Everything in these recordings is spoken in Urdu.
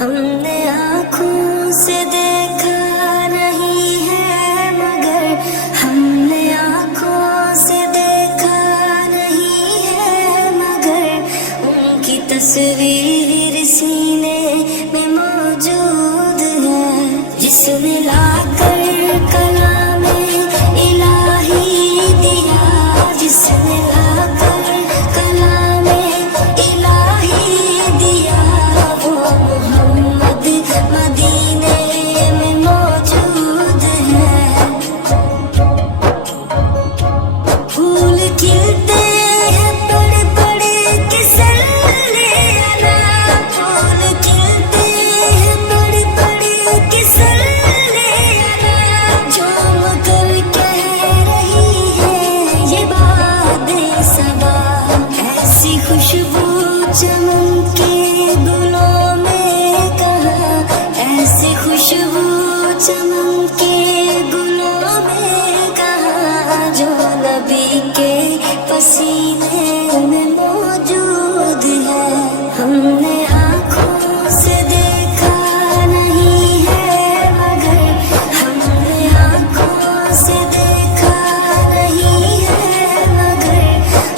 ہم نے آنکھوں سے دیکھا نہیں ہے مگر ہم نے آنکھوں سے دیکھا نہیں ہے مگر ان کی تصویر سینے میں موجود ہے، جس نے لا کر کلام الہی دیا، جس نے لا کر کلام الہی دیا، وہ محمد مدینے میں موجود ہے۔ پھول کھلتے ہیں پڑ پڑ کے صلی علی، پھول کھلتے ہیں پڑ پڑ کے صلی علی، جھوم کر کہہ رہی ہے یہ باد صبا، ایسی خوشبو چمن کے گلوں میں کہاں، ایسی خوشبو چمن کے گلوں میں کہاں، جو نبی کے پسینے میں موجود ہے۔ ہم نے آنکھوں سے دیکھا نہیں ہے مگر ہم نے آنکھوں سے دیکھا نہیں ہے مگر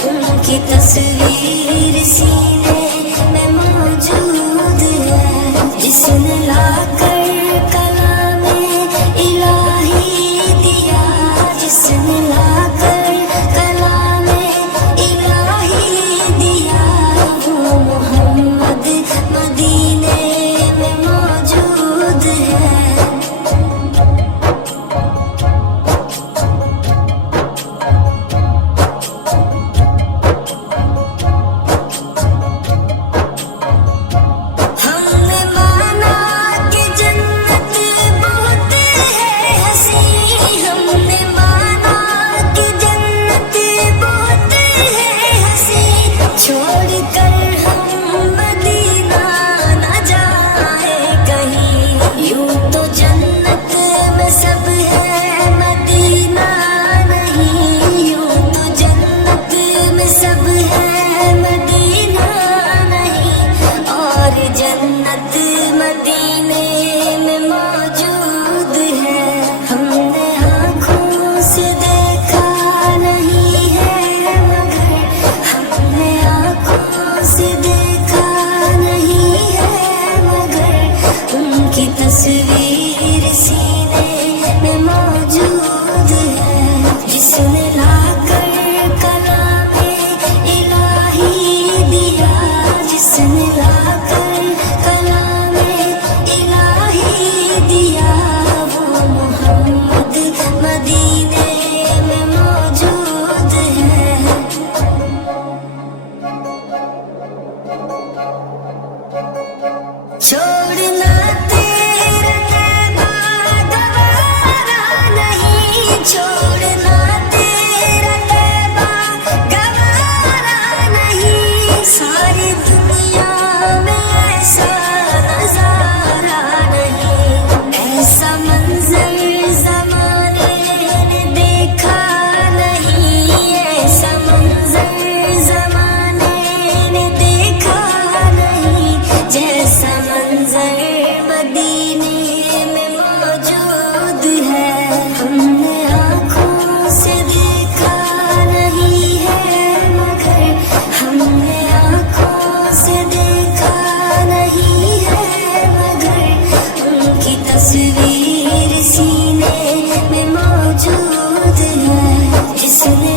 ان کی تصویر سینے میں موجود ہے، جس نے لا کر کلام الہی دیا، جس نے لا کر کلام الہی دیا، وہ محمد مدینے میں موجود ہے۔ ہم نے مانا کہ جنت بہت ہے حسین، ہم نے مانا کہ جنت بہت ہے حسین، چھوڑ کر ہم مدینہ نہ جائیں کہیں، یوں تو جنت میں سب ہے مدینہ نہیں، یوں تو جنت میں سب ہے مدینہ نہیں، اور جنت مدینے میں موجود ہے۔ ہم نے آنکھوں سے دیکھا نہیں ہے مگر ہم نے آنکھوں سے دیکھا نہیں ہے مگر ان کی تصویر سینے میں موجود ہے، جس نے لا کر کلام الہی دیا، جس نے لا کر کلام الہی دیا، وہ محمد مدینے میں موجود ہے۔ چھوڑنا تیرا طیبہ گوارا نہیں، چھوڑنا تیرا طیبہ گوارا نہیں، ساری دنیا میں ایسا نظارہ نہیں، ایسا منظر زمانے نے دیکھا نہیں، ایسا منظر زمانے نے دیکھا نہیں، جیسا منظر مدینے میں موجود ہے۔ ہم نے آنکھوں سے دیکھا نہیں ہے مگر ہم نے آنکھوں سے دیکھا نہیں ہے مگر ان کی تصویر سینے میں موجود ہے، جس نے